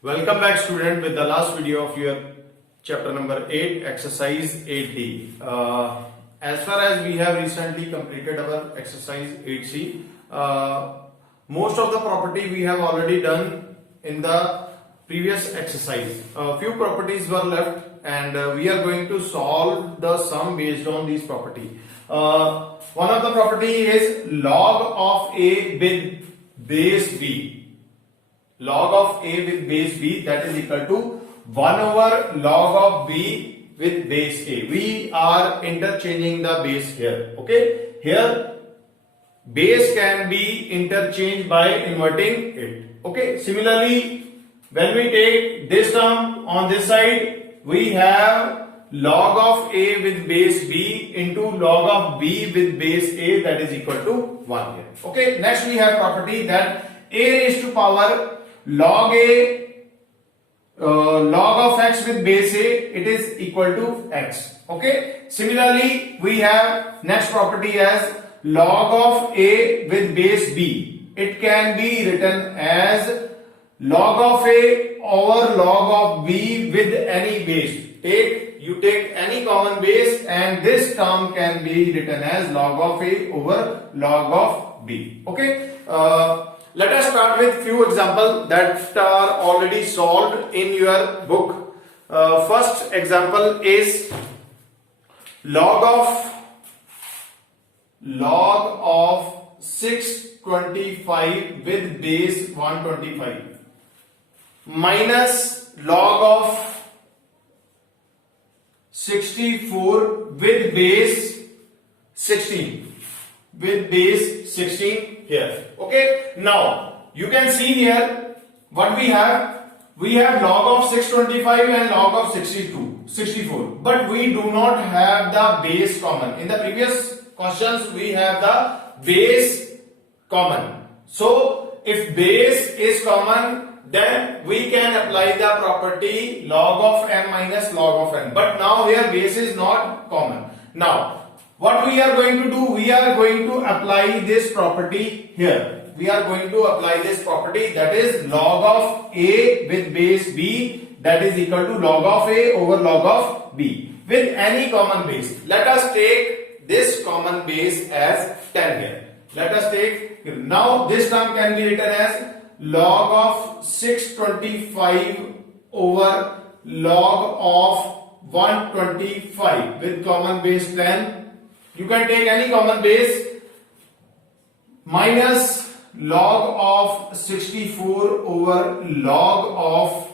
Welcome back student with the last video of your chapter number 8 exercise 8D. As far as we have recently completed our exercise 8C, most of the property we have already done in the previous exercise. A few properties were left and we are going to solve the sum based on these property. One of the property is log of A with base B. Log of A with base B, that is equal to 1 over log of B with base A. We are interchanging the base here. Okay, here base can be interchanged by inverting it. Okay, similarly when we take this term on this side, we have log of A with base B into log of B with base A, that is equal to 1 here. Okay, next we have property that A raised to power log of x with base A, it is equal to x. Okay, similarly we have next property as log of A with base B. It can be written as log of A over log of B with any base. You take any common base and this term can be written as log of A over log of B. Okay, let us start with few examples that are already solved in your book. First example is log of 625 with base 125 minus log of 64 with base 16 here. Okay, now you can see here what we have. We have log of 625 and log of 64, but we do not have the base common. In the previous questions we have the base common. So if base is common, then we can apply the property log of m minus log of n. But now here base is not common. Now what we are going to do, we are going to apply this property here. We are going to apply this property, that is log of A with base B, that is equal to log of A over log of B with any common base. Let us take this common base as 10 here. Let us take, now this term can be written as log of 625 over log of 125 with common base 10. You can take any common base minus log of 64 over log of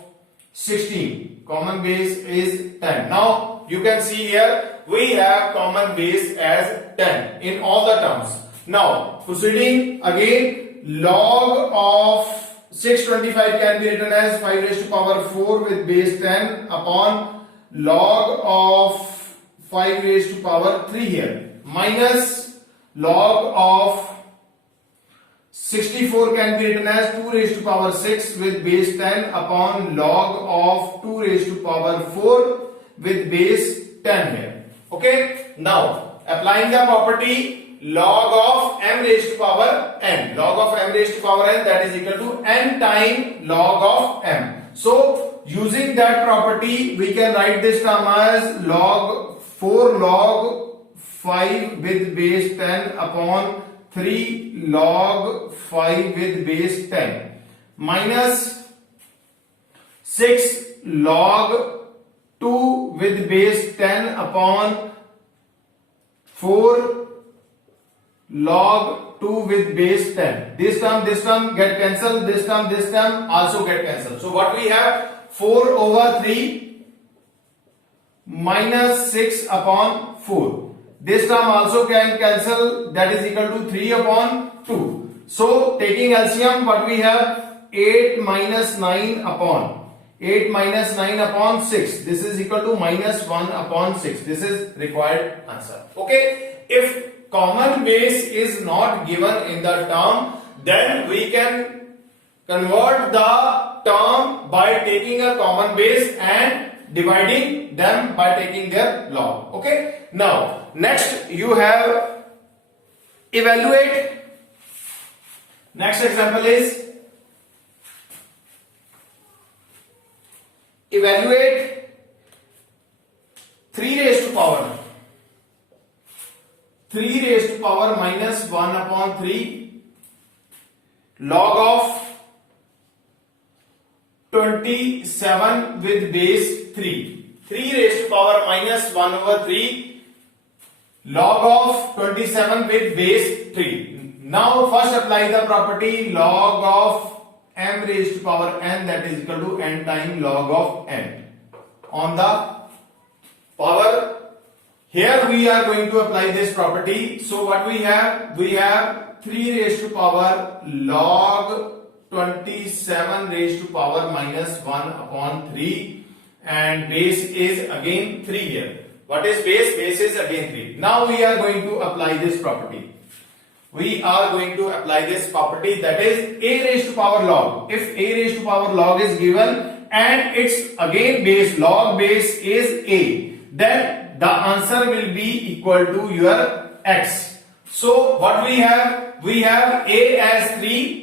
16. Common base is 10. Now you can see here we have common base as 10 in all the terms. Now proceeding again, log of 625 can be written as 5 raised to power 4 with base 10 upon log of 5 raised to power 3 here, minus log of 64 can be written as 2 raised to power 6 with base 10 upon log of 2 raised to power 4 with base 10 here. Okay, now applying the property log of m raised to power n. Log of m raised to power n, that is equal to n time log of m. So using that property we can write this term as log 4 log 5 with base 10 upon 3 log 5 with base 10 minus 6 log 2 with base 10 upon 4 log 2 with base 10. This term get cancelled, this term also get cancelled. So what we have, 4 over 3 minus 6 upon 4. This term also can cancel, that is equal to 3 upon 2. So taking LCM, what we have, 8 minus 9 upon 6. This is equal to minus 1 upon 6. This is required answer. Okay, if common base is not given in the term, then we can convert the term by taking a common base and dividing them by taking their log. Okay, now next you have evaluate. Next example is evaluate 3 raised to power minus 1 upon 3 log of 27 with base 3. 3 raised to power minus 1 over 3 log of 27 with base 3. Now first apply the property log of m raised to power n, that is equal to n time log of n on the power. Here we are going to apply this property. So what we have? We have 3 raised to power log 27 raised to power minus 1 upon 3, and base is again 3 here. What is base? Base is again 3. Now we are going to apply this property. We are going to apply this property, that is a raised to power log. If a raised to power log is given and it's again base, log base is a, then the answer will be equal to your x. So what we have? We have a as 3.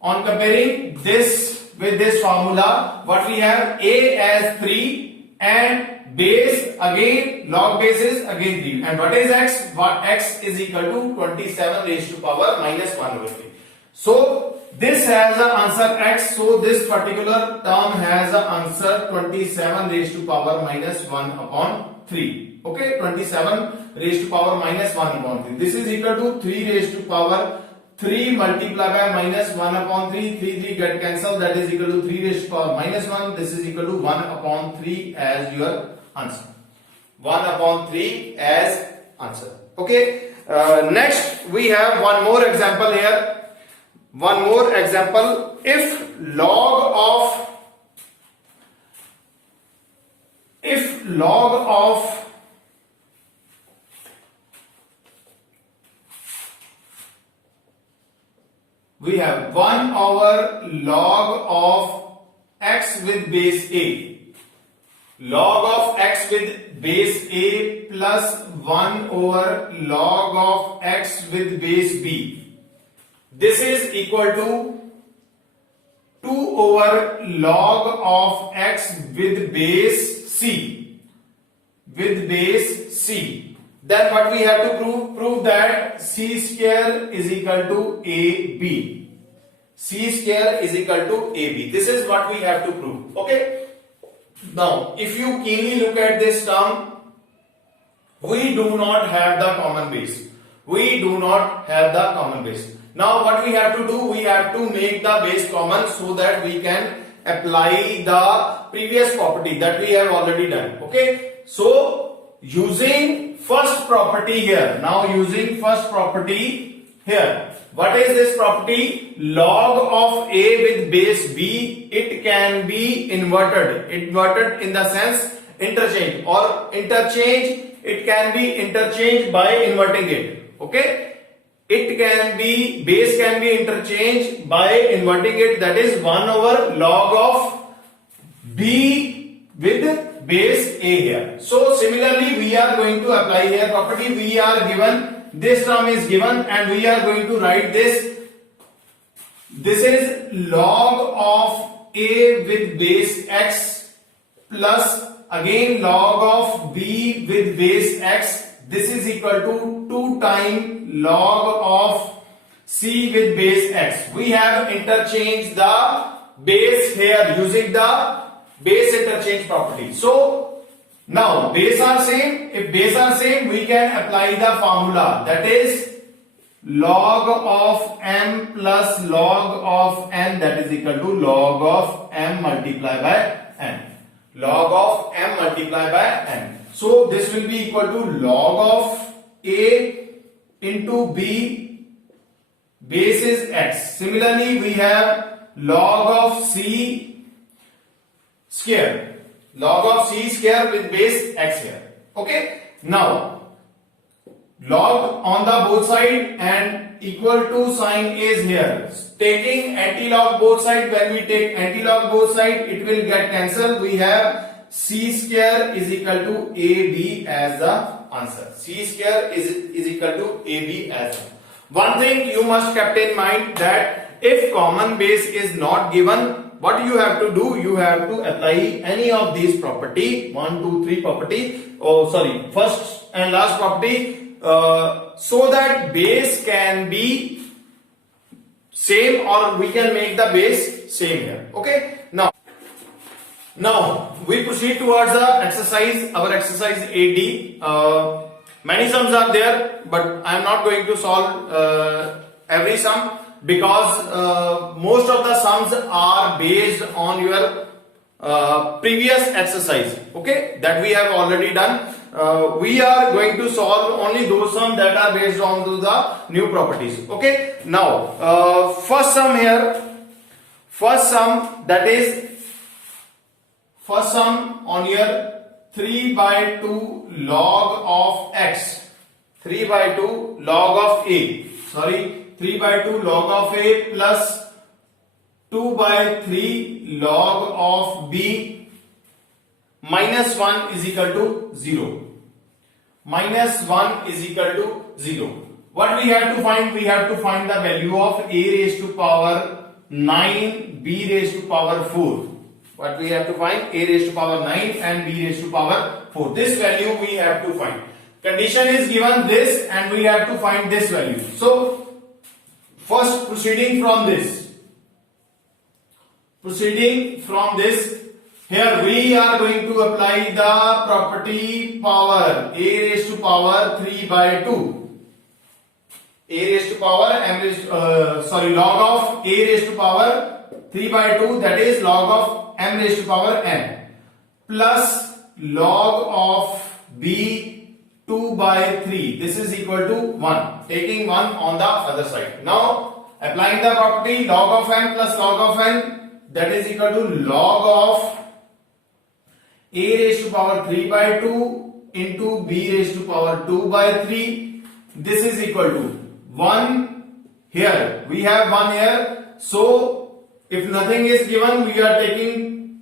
On comparing this with this formula, what we have? A as 3 and base again, log base is again 3. And what is x? What x is equal to 27 raised to power minus 1 over 3. So this has the answer x. So this particular term has the answer 27 raised to power minus 1 upon 3. Okay, 27 raised to power minus 1 upon 3. This is equal to 3 raised to power 3 multiplied by minus 1 upon 3. 3 get cancelled, that is equal to 3 raised to power minus 1. This is equal to 1 upon 3 as your answer. 1 upon 3 as answer. Okay. Next we have one more example here. One more example. If log of we have 1 over log of x with base a. Log of x with base a plus 1 over log of x with base b. This is equal to 2 over log of x with base c. With base c. Then what we have to prove? Prove that c square is equal to ab. C square is equal to ab. This is what we have to prove. Okay. Now, if you keenly look at this term, we do not have the common base. We do not have the common base. Now, what we have to do? We have to make the base common so that we can apply the previous property that we have already done. Okay. So, using first property here. Now, using first property here. What is this property? Log of a with base b, it can be inverted. Inverted in the sense interchange, or interchange, it can be interchanged by inverting it. Okay? It can be, base can be interchanged by inverting it, that is 1 over log of b with base a here. So similarly we are going to apply here property. We are given, this term is given and we are going to write this. This is log of a with base x plus again log of b with base x. This is equal to 2 times log of c with base x. We have interchanged the base here using the base interchange property. So now base are same. If base are same, we can apply the formula, that is log of m plus log of n, that is equal to log of m multiplied by n. Log of m multiplied by n. So this will be equal to log of a into b, base is x. Similarly we have log of c square. Log of c square with base x here. Okay. Now log on the both side and equal to sign is here. Taking anti-log both side, when we take anti-log both side, it will get cancelled. We have c square is equal to ab as the answer. C square is equal to ab as the. One thing you must keep in mind that If common base is not given, what you have to do? You have to apply any of these property, 1, 2, 3 property, first and last property, so that base can be same, or we can make the base same here. Okay. Now we proceed towards the exercise, our exercise 8D. Many sums are there, but I am not going to solve every sum, because most of the sums are based on your previous exercise, okay, that we have already done. We are going to solve only those sums that are based on the new properties. Okay. Now first sum on your 3 by 2 log of x, 3 by 2 log of a, 3 by 2 log of a plus 2 by 3 log of b minus 1 is equal to 0. Minus 1 is equal to 0. What we have to find? We have to find the value of a raised to power 9, b raised to power 4. What we have to find? A raised to power 9 and b raised to power 4. This value we have to find. Condition is given this, and we have to find this value. So first, proceeding from this, here we are going to apply the property power a raised to power 3 by 2. A raised to power log of a raised to power 3 by 2, that is log of m raised to power n, plus log of b 2 by 3. This is equal to 1. Taking 1 on the other side. Now applying the property log of n plus log of n, that is equal to log of a raised to power 3 by 2 into b raised to power 2 by 3. This is equal to 1 here. We have 1 here. So if nothing is given, we are taking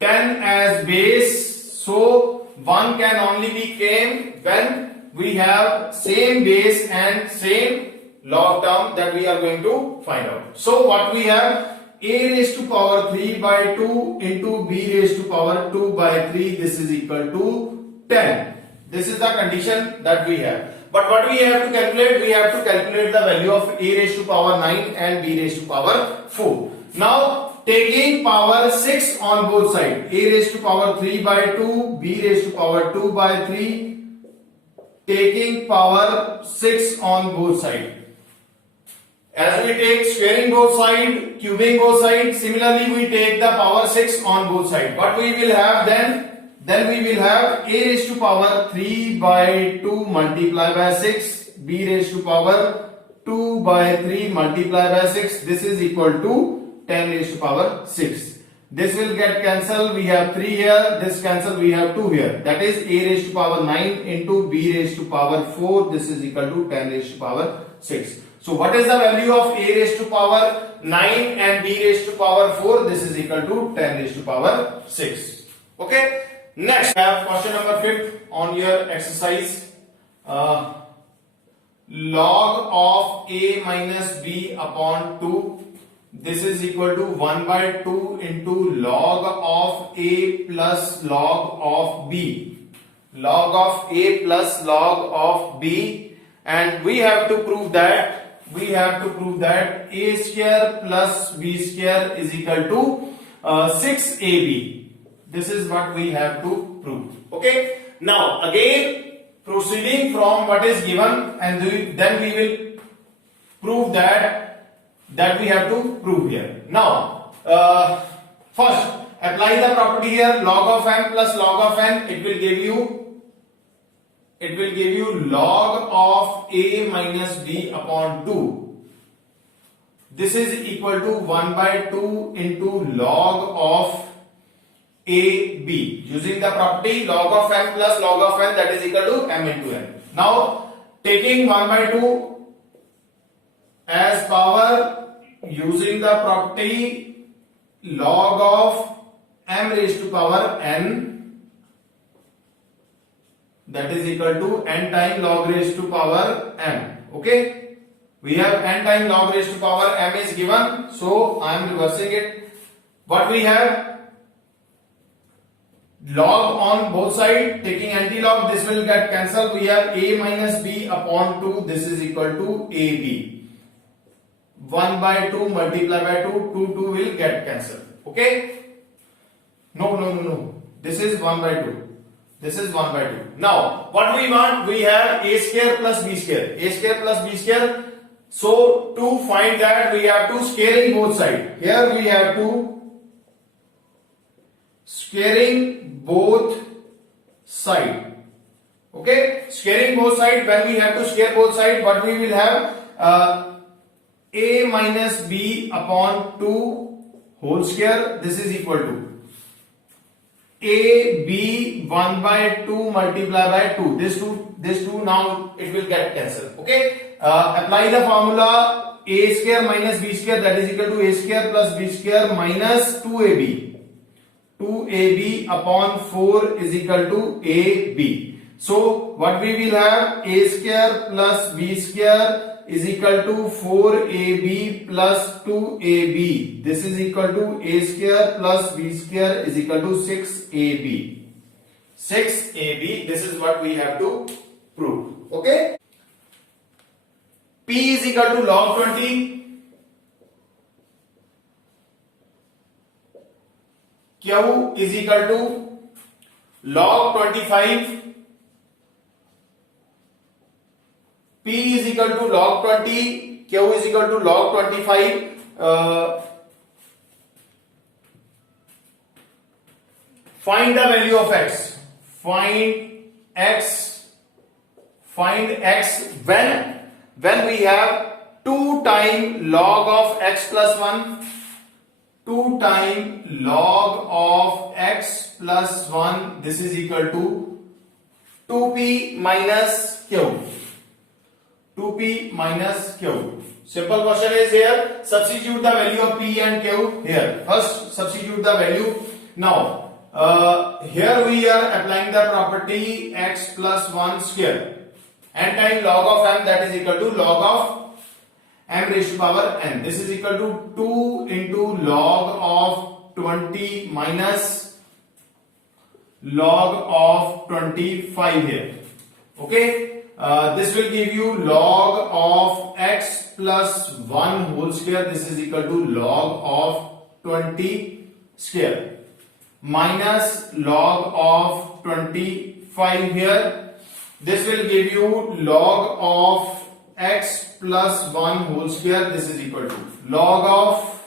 10 as base. So 1 can only be came when we have same base and same log term that we are going to find out. So what we have? A raised to power 3 by 2 into b raised to power 2 by 3. This is equal to 10. This is the condition that we have. But what we have to calculate? We have to calculate the value of a raised to power 9 and b raised to power 4. Now taking power 6 on both sides, a raised to power 3 by 2, b raised to power 2 by 3, taking power 6 on both sides. As we take squaring both sides, cubing both sides, similarly we take the power 6 on both sides. What we will have then we will have a raised to power 3 by 2 multiplied by 6, b raised to power 2 by 3 multiplied by 6. This is equal to 10 raised to power 6. This will get cancelled. We have 3 here. This cancel. We have 2 here. That is a raised to power 9 into b raised to power 4. This is equal to 10 raised to power 6. So what is the value of a raised to power 9 and b raised to power 4? This is equal to 10 raised to power 6. Okay. Next, we have question number 5 on your exercise. Log of a minus b upon 2. This is equal to 1 by 2 into log of a plus log of b. Log of a plus log of b, and we have to prove that a square plus b square is equal to 6ab. This is what we have to prove. Okay. Now again, proceeding from what is given, and then we will prove that we have to prove here. Now first apply the property here, log of m plus log of n. It will give you log of a minus b upon 2. This is equal to 1 by 2 into log of a b. Using the property log of m plus log of n, that is equal to m into n. Now taking 1 by 2 as power, using the property log of m raised to power n, that is equal to n time log raised to power m. Okay. We have n time log raised to power m is given, so I am reversing it. What we have, log on both sides, taking anti-log, this will get cancelled. We have a minus b upon 2, this is equal to ab. 1 by 2 multiplied by 2, 2 will get cancelled. Okay? No. This is 1 by 2. This is 1 by 2. Now, what we want? We have a square plus b square. A square plus b square. So, to find that, we have to squaring both sides. Here we have to squaring both sides. Okay? Squaring both sides. When we have to square both sides, what we will have? A minus b upon 2 whole square. This is equal to a b 1 by 2 multiplied by 2. This 2 now it will get cancelled. Okay? Apply the formula a square minus b square, that is equal to a square plus b square minus 2ab. 2ab upon 4 is equal to ab. So what we will have, a square plus b square is equal to 4ab plus 2ab. This is equal to a square plus b square is equal to 6ab. 6ab, this is what we have to prove. Okay? P is equal to log 20. Q is equal to log 25. P is equal to log 20. Q is equal to log 25. Find the value of x. Find x when we have 2 times log of x plus 1. 2 times log of x plus 1, this is equal to 2p minus q. 2p minus q. Simple question is here. Substitute the value of p and q here. First substitute the value. Now here we are applying the property x plus 1 square. N times log of m, that is equal to log of m raised to power n. This is equal to 2 into log of 20 minus log of 25 here. Okay? This will give you log of x plus 1 whole square. This is equal to log of 20 square minus log of 25 here. This will give you log of x plus 1 whole square. This is equal to log of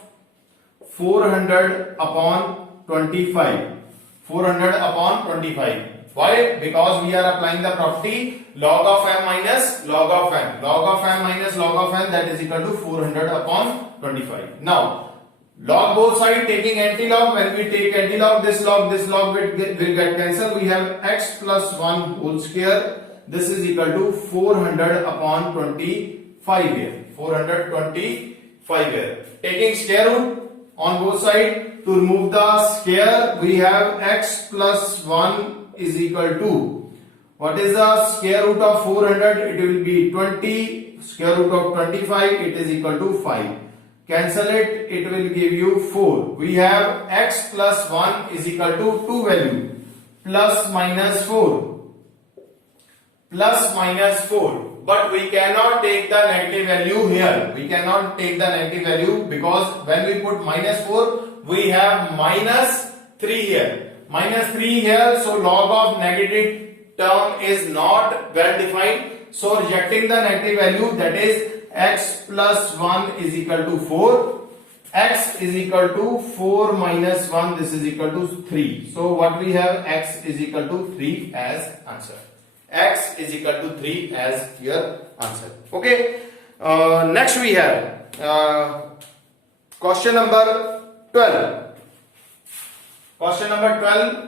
400 upon 25. 400 upon 25. Why? Because we are applying the property log of m minus log of n. Log of m minus log of n, that is equal to 400 upon 25. Now, log both sides, taking anti-log. When we take anti-log, this log will get cancelled. We have x plus 1 whole square. This is equal to 400 upon 25 here. 425 here. Taking square root on both sides, to remove the square, we have x plus 1 is equal to, what is the square root of 400? It will be 20. Square root of 25, it is equal to 5. Cancel it, it will give you 4. We have x plus 1 is equal to 2 value. Plus minus 4. Plus minus 4. But we cannot take the negative value here. We cannot take the negative value because when we put minus 4, we have minus 3 here. Minus 3 here, so log of negative term is not well defined. So rejecting the negative value, that is x plus 1 is equal to 4. X is equal to 4 minus 1, this is equal to 3. So what we have, x is equal to 3 as answer. X is equal to 3 as your answer. Okay. Next we have question number 12. Question number 12.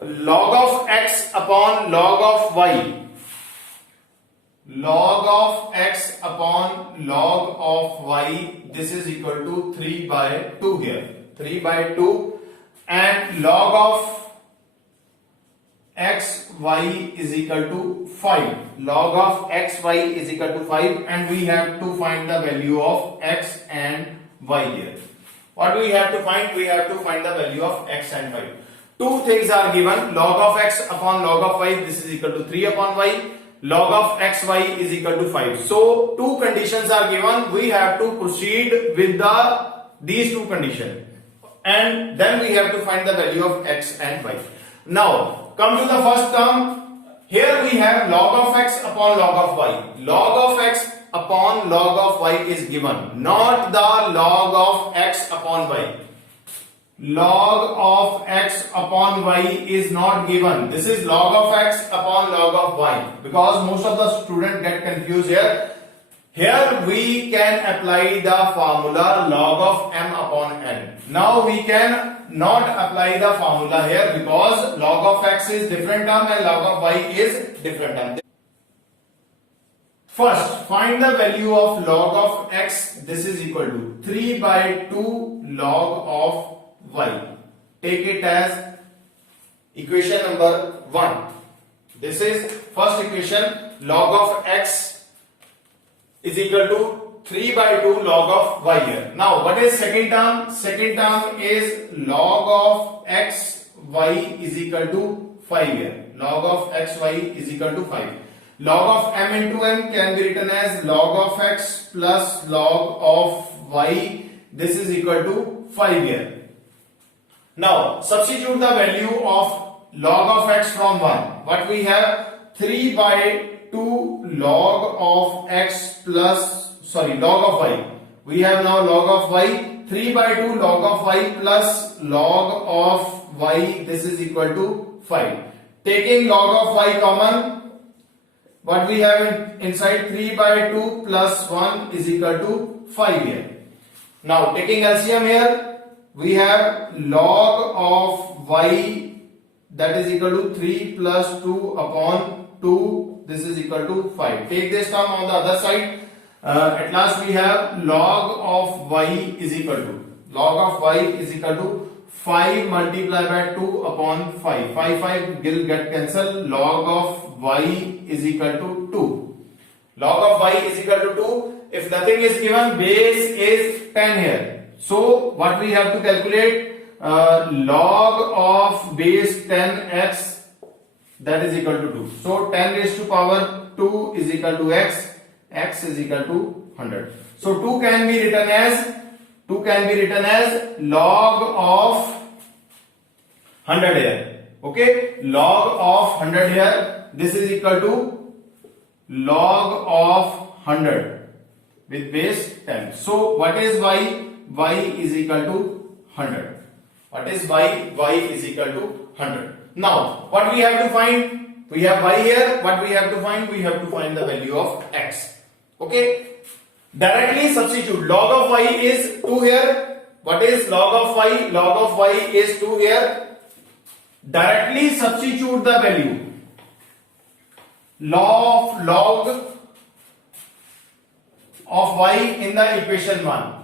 Log of x upon log of y. log of x upon log of y, this is equal to 3 by 2 here, 3 by 2, and log of x y is equal to 5, log of x y is equal to 5, and we have to find the value of x and y here. What do we have to find? We have to find the value of x and y. Two things are given, log of x upon log of y, this is equal to 3 upon y, log of xy is equal to 5. So two conditions are given, we have to proceed with these two conditions, and then we have to find the value of x and y. Now come to the first term. Here we have log of x upon log of y. Log of x upon log of y is given, not the log of x upon y. Log of x upon y is not given. This is log of x upon log of y, because most of the students get confused here. Here we can apply the formula log of m upon n. Now we can not apply the formula here, because log of x is different term and log of y is different term. First, find the value of log of x. This is equal to 3 by 2 log of y. Take it as equation number 1. This is first equation, log of x is equal to 3 by 2 log of y here. Now what is second term? Second term is log of x y is equal to 5 here. Log of x y is equal to 5. Log of m into n can be written as log of x plus log of y. This is equal to 5 here. Now substitute the value of log of x from 1. What we have? 3 by 2 log of x plus, log of y. We have now log of y. 3 by 2 log of y plus log of y. This is equal to 5. Taking log of y common, what we have inside? 3 by 2 plus 1 is equal to 5 here. Now taking LCM here, we have log of y, that is equal to 3 plus 2 upon 2, this is equal to 5. Take this term on the other side. At last we have log of y is equal to 5 multiplied by 2 upon 5. 5 will get cancelled. Log of y is equal to 2. Log of y is equal to 2. If nothing is given, base is 10 here. So what we have to calculate? Log of base 10x, that is equal to 2. So 10 raised to power 2 is equal to x. X is equal to 100. So 2 can be written as log of 100 here. Okay, log of 100 here. This is equal to log of 100 with base 10. So what is y? Y is equal to 100. What is y? Y is equal to 100. Now what we have to find? We have y here. What we have to find? We have to find the value of x. Okay, directly substitute. Log of y is 2 here. What is log of y? Log of y is 2 here. Directly substitute the value. Log of y in the equation 1.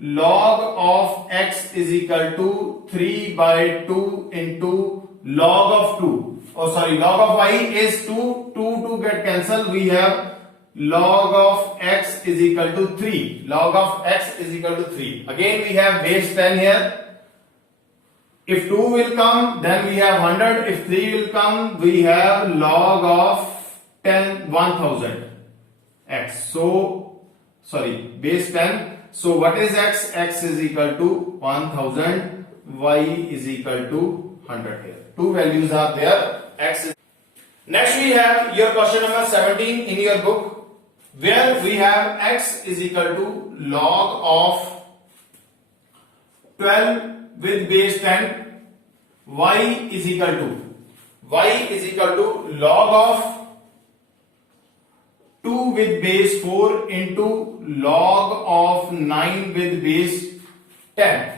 Log of x is equal to 3 by 2 into log of 2. Log of y is 2. 2 get cancelled. We have log of x is equal to 3. Log of x is equal to 3. Again we have base 10 here. If 2 will come, then we have 100. If 3 will come, we have log of 1000 x. Base 10. So what is x? X is equal to 1000. Y is equal to 100 here. Two values are there. X is. Next we have your question number 17 in your book, where we have x is equal to log of 12 with base 10. Y is equal to log of 2 with base 4 into log of 9 with base 10.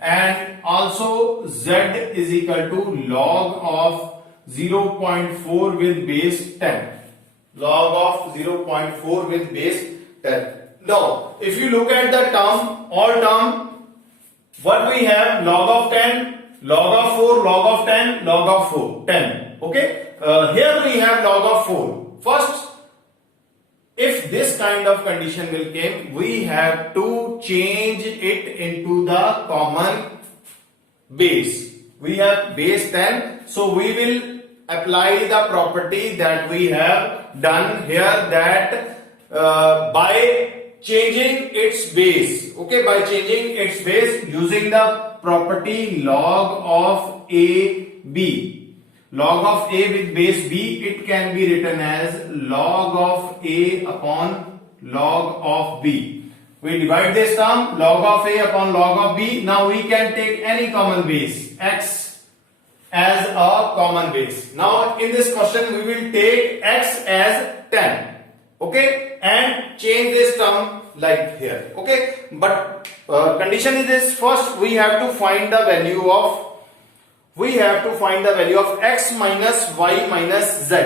And also z is equal to log of 0.4 with base 10. Log of 0.4 with base 10. Now, if you look at the term, all term, what we have? Log of 10, log of 4, log of 10, log of 4, 10. Okay? Here we have log of 4. First, if this kind of condition will come, we have to change it into the common base. We have base 10, so we will apply the property that we have done here, that by changing its base, okay, by changing its base using the property log of AB. Log of A with base B, it can be written as log of A upon log of B. We divide this term, log of A upon log of B. Now we can take any common base, x, as a common base. Now in this question we will take x as 10, okay, and change this term like here, okay. But condition is this: first we have to find the value of x minus y minus z.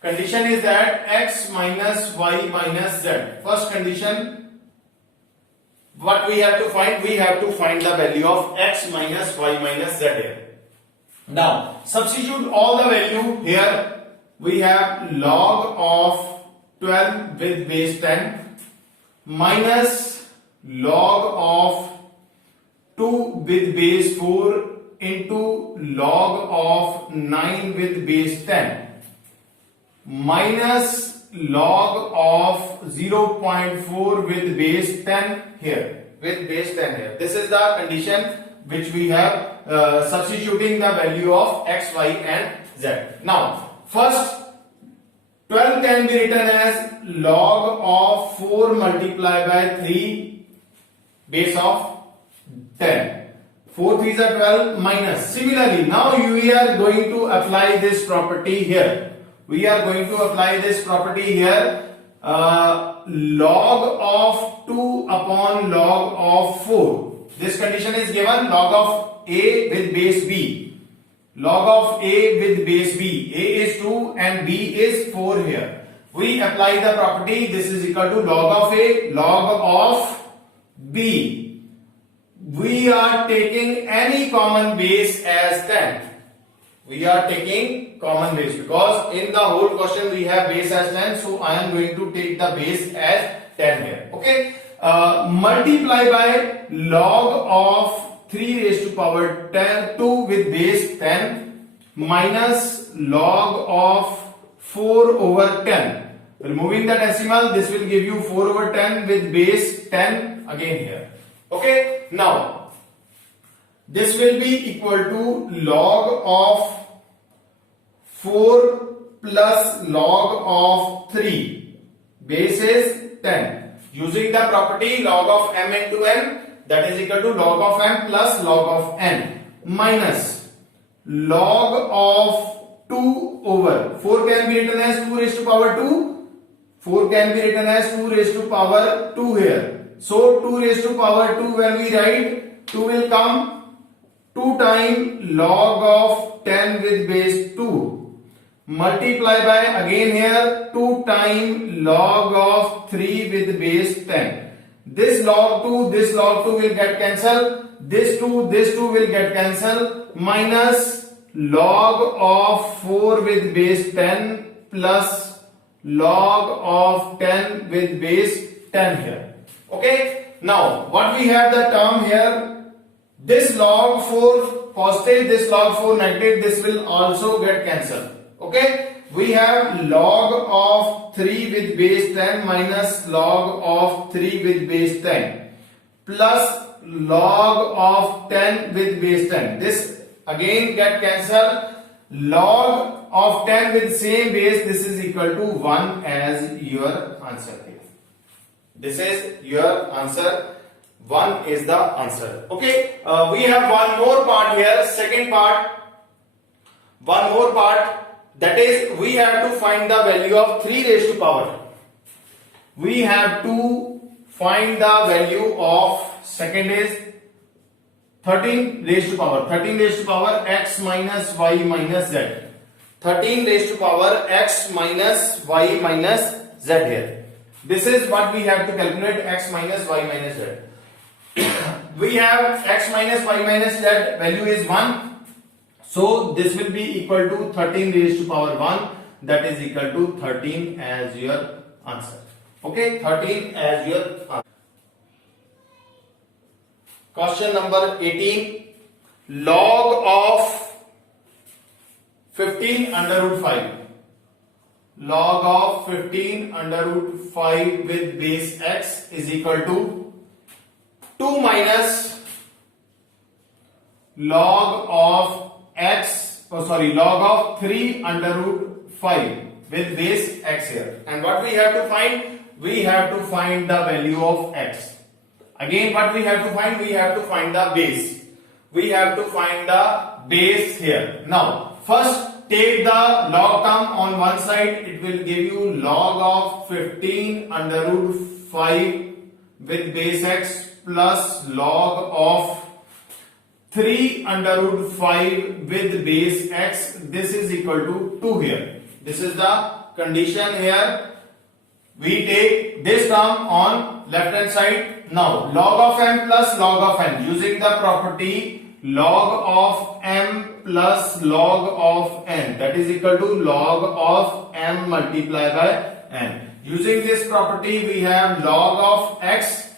Condition is that x minus y minus z. First condition, what we have to find? We have to find the value of x minus y minus z here. Now substitute all the value here. We have log of 12 with base 10 minus log of 2 with base 4 into log of 9 with base 10 minus log of 0.4 with base 10 here, with base 10 here. This is the condition which we have substituting the value of x, y and z. Now first, 12 can be written as log of 4 multiplied by 3 base of 10. 4 3s are 12 minus. Similarly, now we are going to apply this property here. We are going to apply this property here. Log of 2 upon log of 4. This condition is given: log of A with base B. Log of A with base B. A is 2 and B is 4 here. We apply the property. This is equal to log of A, log of B. We are taking any common base as 10. We are taking common base because in the whole question we have base as 10. So I am going to take the base as 10 here. Okay. Multiply by log of 3 raised to power 2 with base 10 minus log of 4 over 10. Removing the decimal, this will give you 4 over 10 with base 10 again here. Okay, now this will be equal to log of 4 plus log of 3. Base is 10. Using the property log of m into n, that is equal to log of m plus log of n minus log of 2 over 4 can be written as 2 raised to power 2. 4 can be written as 2 raised to power 2 here. So 2 raised to power 2, when we write, 2 will come 2 times log of 10 with base 2. Multiply by again here 2 times log of 3 with base 10. This log 2 will get cancelled. This 2 will get cancelled. Minus log of 4 with base 10 plus log of 10 with base 10 here. Okay. Now what we have the term here, this log 4 positive, this log 4 negative, this will also get cancelled. Okay. We have log of 3 with base 10 minus log of 3 with base 10 plus log of 10 with base 10. This again get cancelled. Log of 10 with same base, this is equal to 1 as your answer here. This is your answer. 1 is the answer. Okay. We have one more part here. Second part. One more part. That is, we have to find the value of 3 raised to power. We have to find the value of, second is 13 raised to power x minus y minus z. 13 raised to power x minus y minus z here. This is what we have to calculate, x minus y minus z. We have x minus y minus z value is 1. So this will be equal to 13 raised to power 1, that is equal to 13 as your answer. Okay, 13 as your answer. Question number 18. Log of 15 under root 5. Log of 15 under root 5 with base x is equal to 2 minus log of log of 3 under root 5 with base x here. And what we have to find? We have to find the value of x. Again, what we have to find? We have to find the base. We have to find the base here. Now, first take the log term on one side. It will give you log of 15 under root 5 with base x plus log of 3 under root 5 with base x. This is equal to 2 here. This is the condition here. We take this term on left hand side. Now log of m plus log of n, using the property log of m plus log of n, that is equal to log of m multiplied by n. Using this property we have log of x.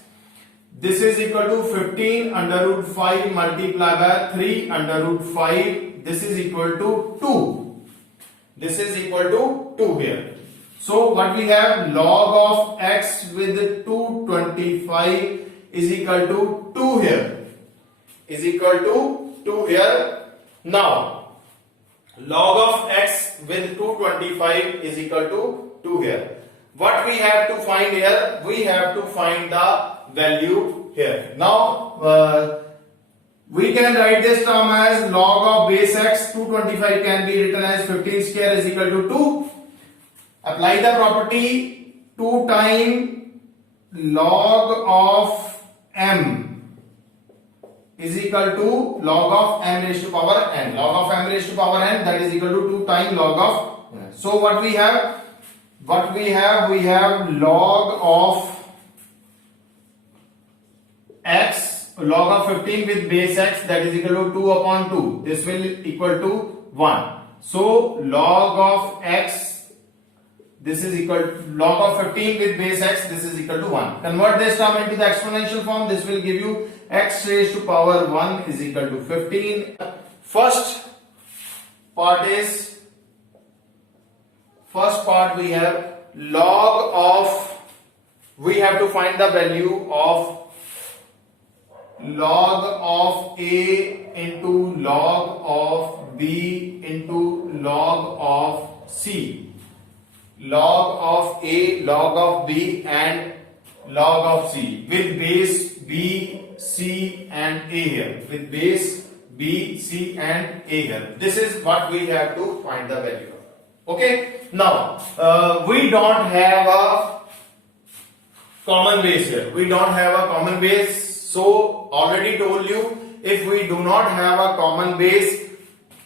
This is equal to 15 under root 5 multiplied by 3 under root 5. This is equal to 2. This is equal to 2 here. So what we have, log of x with 225 is equal to 2 here. Is equal to 2 here. Now log of x with 225 is equal to 2 here. What we have to find here? We have to find the value here. Now we can write this term as log of base x. 225 can be written as 15 square is equal to 2. Apply the property 2 times log of m is equal to log of m raised to power n. Log of m raised to power n, that is equal to 2 times log of n. So what we have? We have log of x, log of 15 with base x, that is equal to 2 upon 2. This will equal to 1. So log of x, this is equal to log of 15 with base x, this is equal to 1. Convert this term into the exponential form. This will give you x raised to power 1 is equal to 15. First part we have log of, we have to find the value of log of a into log of b into log of c. Log of a, log of b and log of c with base b, c and a here. With base b, c and a here. This is what we have to find the value of. Okay. Now we don't have a common base here. We don't have a common base. So already told you, if we do not have a common base,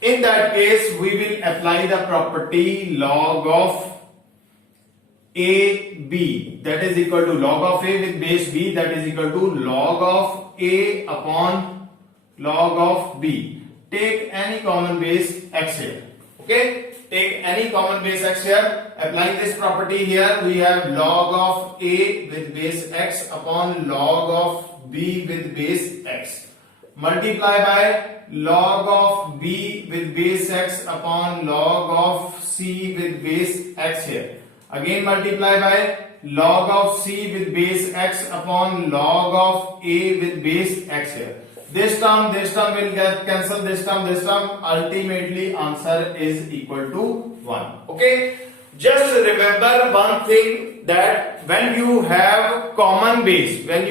in that case we will apply the property log of a b, that is equal to log of a with base b, that is equal to log of a upon log of b. Take any common base x here. Okay, take any common base x here. Applying this property here, we have log of a with base x upon log of b with base x. Multiply by log of b with base x upon log of c with base x here. Again multiply by log of c with base x upon log of a with base x here. This term will get cancelled, this term. Ultimately answer is equal to 1. Okay. Just remember one thing, that when you have common base, then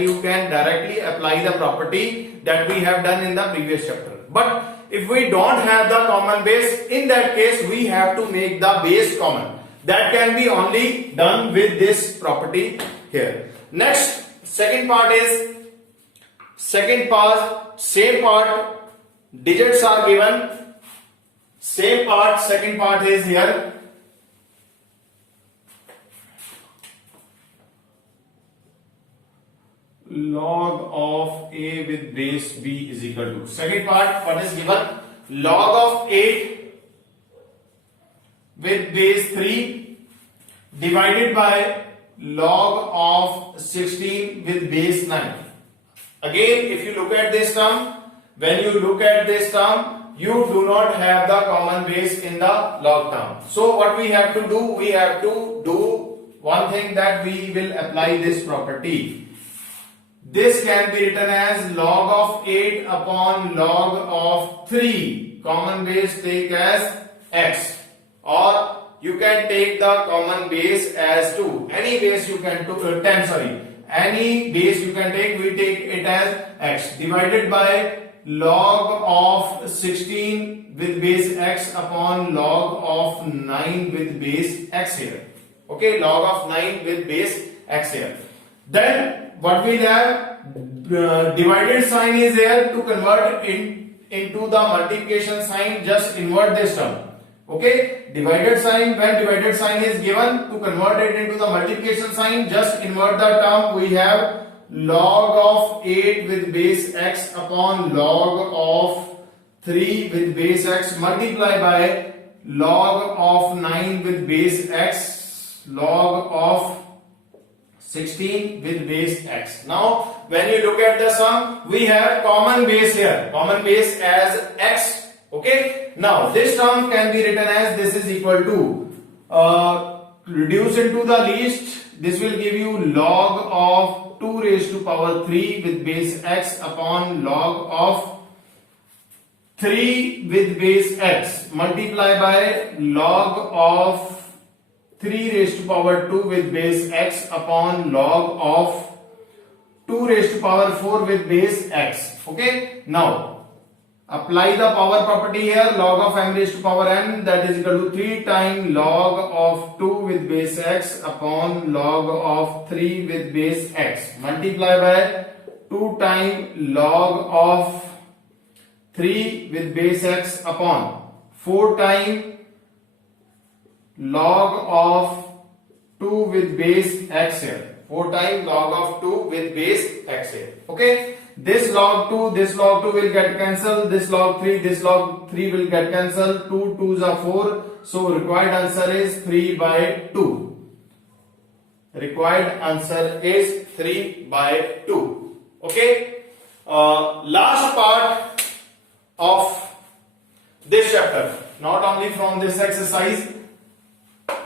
you can directly apply the property that we have done in the previous chapter. But if we don't have the common base, in that case we have to make the base common. That can be only done with this property here. Next, second part is second part, same part, digits are given, same part, second part is here. Log of a with base b is equal to, second part, what is given? Log of 8 with base 3 divided by log of 16 with base 9. Again, if you look at this term, when you look at this term, you do not have the common base in the log term. So what we have to do? We have to do one thing, that we will apply this property. This can be written as log of 8 upon log of 3. Common base take as x, or you can take the common base as 2. Any base you can 10, sorry. Any base you can take, we take it as x divided by log of 16 with base x upon log of 9 with base x here. Okay, log of 9 with base x here. Then what we have, divided sign is there. To convert into the multiplication sign, just invert this term. Okay, divided sign, when divided sign is given, to convert it into the multiplication sign, just invert the term. We have log of 8 with base x upon log of 3 with base x multiply by log of 9 with base x log of 16 with base x. Now when you look at the sum, we have common base here, common base as x. Okay, now this term can be written as, this is equal to, reduce into the least, this will give you log of 2 raised to power 3 with base x upon log of 3 with base x multiply by log of 3 raised to power 2 with base x upon log of 2 raised to power 4 with base x. Okay, now apply the power property here. Log of m raised to power n, that is equal to 3 times log of 2 with base x upon log of 3 with base x multiply by 2 times log of 3 with base x upon 4 times log of 2 with base x here. 4 times log of 2 with base x here. Okay, this log 2 will get cancelled, this log 3 will get cancelled, 2 2s are 4, so required answer is 3 by 2. Required answer is 3 by 2. Okay, last part of this chapter, not only from this exercise,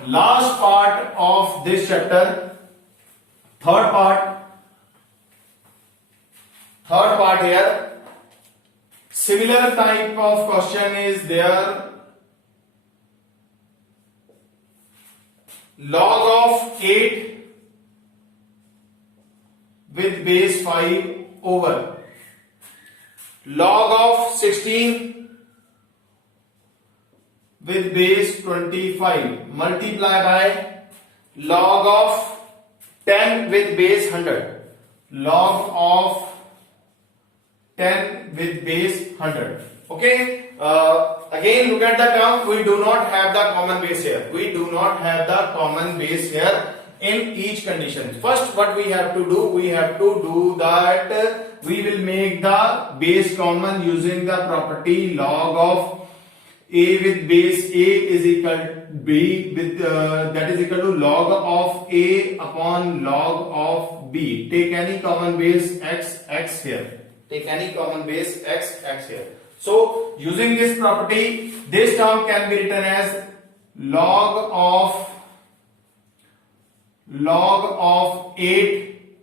last part of this chapter, third part here, similar type of question is there. Log of 8 with base 5 over log of 16 with base 25 multiply by log of 10 with base 100, log of 10 with base 100. Okay, again look at the term, we do not have the common base here. We do not have the common base here in each condition. First what we have to do, we have to do that we will make the base common using the property log of a with base a is equal to b with that is equal to log of a upon log of b. Take any common base x here. Take any common base x here. So using this property, this term can be written as log of 8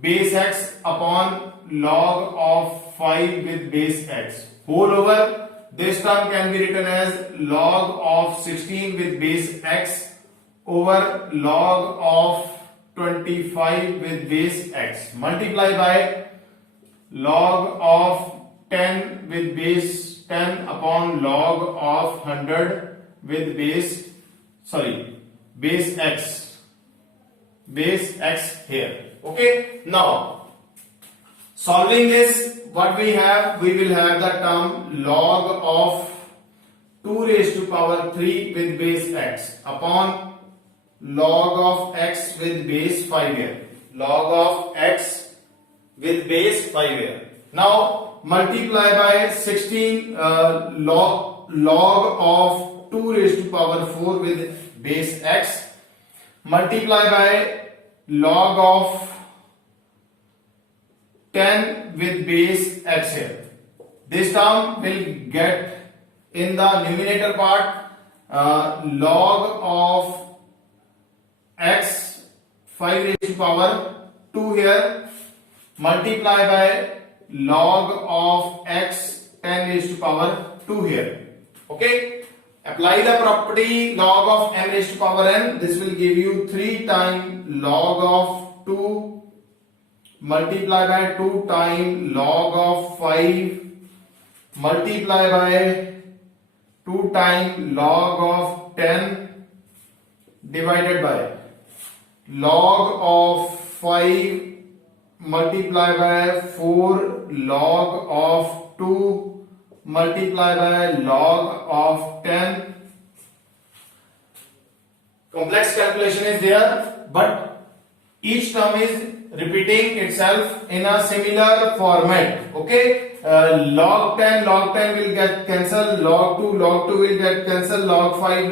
base x upon log of 5 with base x whole over. This term can be written as log of 16 with base x over log of 25 with base x multiply by log of 10 with base 10 upon log of 100 with base x here. Okay, now Solving this, what we have, we will have the term log of 2 raised to power 3 with base x upon log of x with base 5 here. Log of x with base 5 here. Now multiply by 16 log of 2 raised to power 4 with base x. Multiply by log of 10 with base x here. This term will get in the numerator part log of x 5 raised to power 2 here, multiply by log of x 10 raised to power 2 here. Okay, apply the property log of m raised to power n. This will give you 3 times log of 2 multiply by 2 times log of 5 multiply by 2 times log of 10 divided by log of 5 multiply by 4 log of 2 multiply by log of 10. Complex calculation is there, but each term is repeating itself in a similar format. Okay, log 10 will get cancelled, log 2 will get cancelled, log 5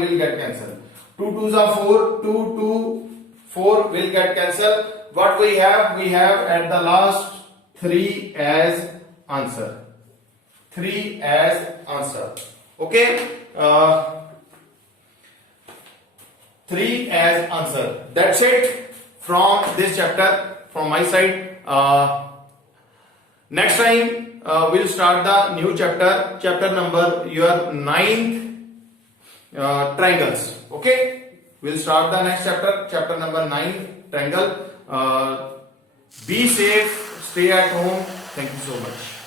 will get cancelled. 2 2s are 4, 2 4 will get cancelled. What we have at the last 3 as answer. 3 as answer. Okay, 3 as answer. That's it from this chapter from my side. Next time we'll start the new chapter number your 9th triangles. Okay, we'll start the next chapter number 9 triangle. Be safe, stay at home. Thank you so much.